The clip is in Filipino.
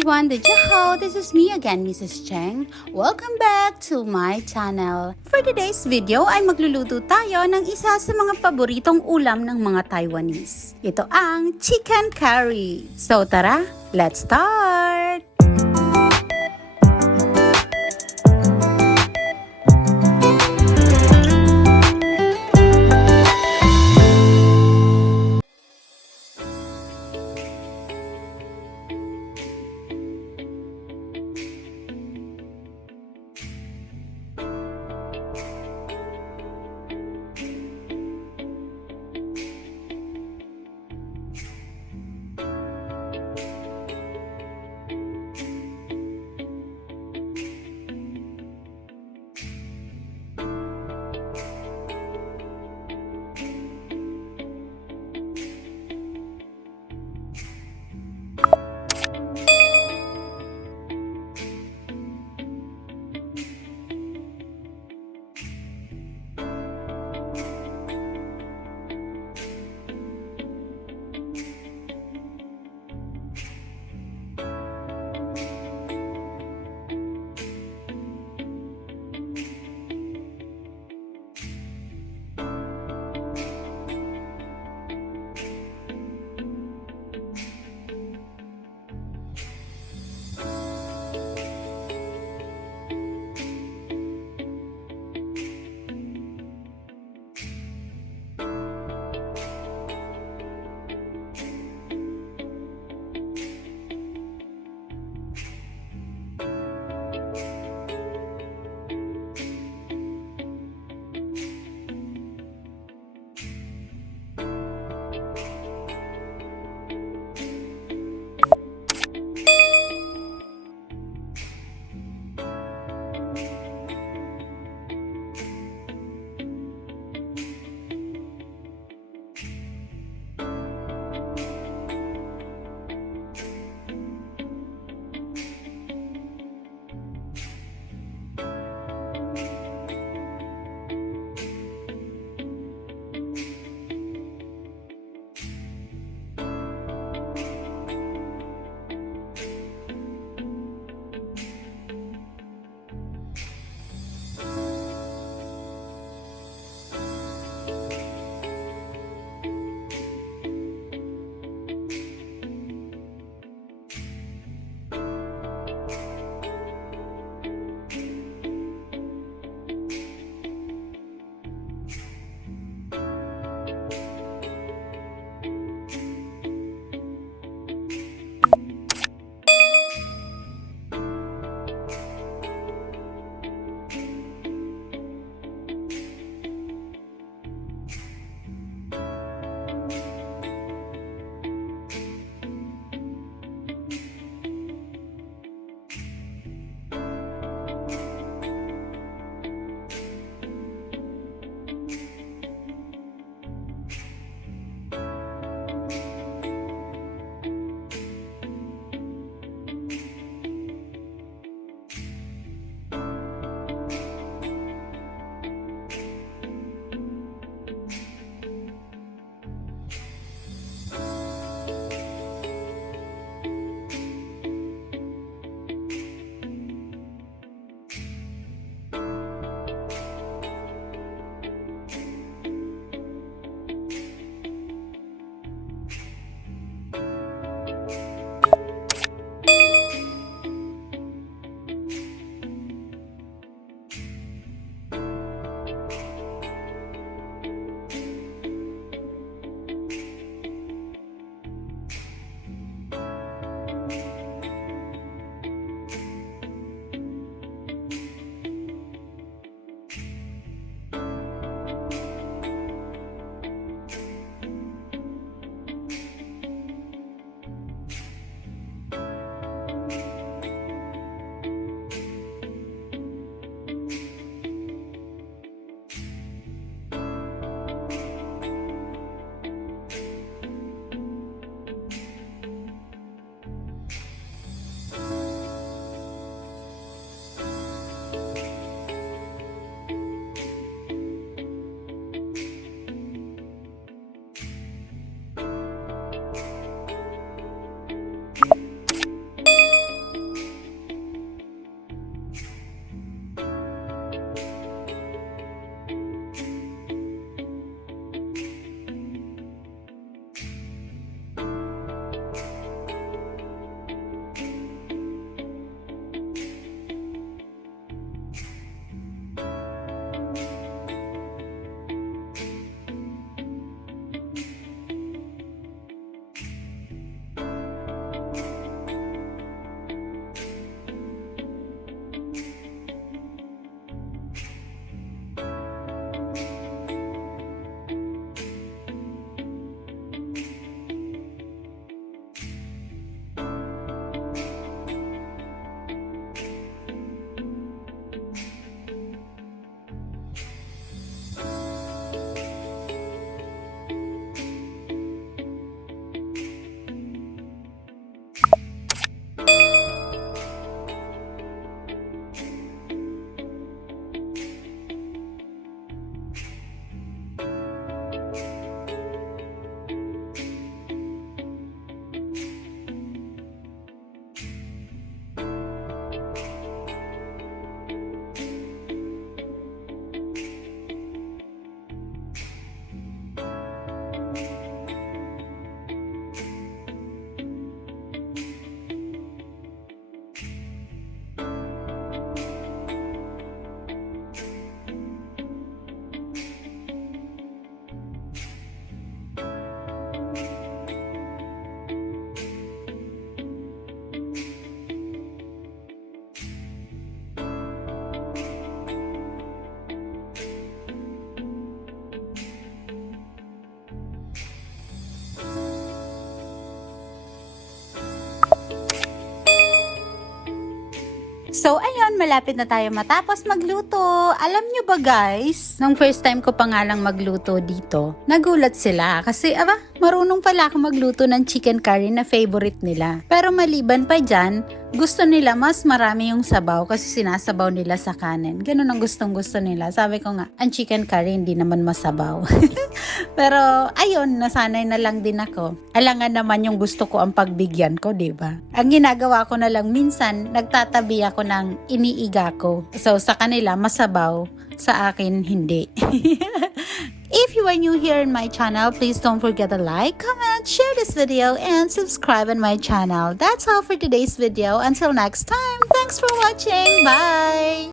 everyone, this is me again, Mrs. Cheng. Welcome back to my channel. For today's video ay magluluto tayo ng isa sa mga paboritong ulam ng mga Taiwanese. Ito ang chicken curry. So tara, let's start! So, ayun, malapit na tayo matapos magluto. Alam nyo ba guys, nung first time ko pa nga lang magluto dito, nagulat sila kasi, marunong pala ako magluto ng chicken curry na favorite nila. Pero maliban pa dyan, gusto nila mas marami yung sabaw kasi sinasabaw nila sa kanin. Ganun ang gustong-gusto nila. Sabi ko nga, ang chicken curry hindi naman masabaw. Pero, ayun, nasanay na lang din ako. Alangan naman yung gusto ko ang pagbigyan ko, diba? Ang ginagawa ko na lang minsan, nagtatabi ako ng iniiga ko. So, sa kanila, masabaw. Sa akin, hindi. If you are new here in my channel, please don't forget to like, comment, share this video, and subscribe on my channel. That's all for today's video. Until next time, thanks for watching. Bye!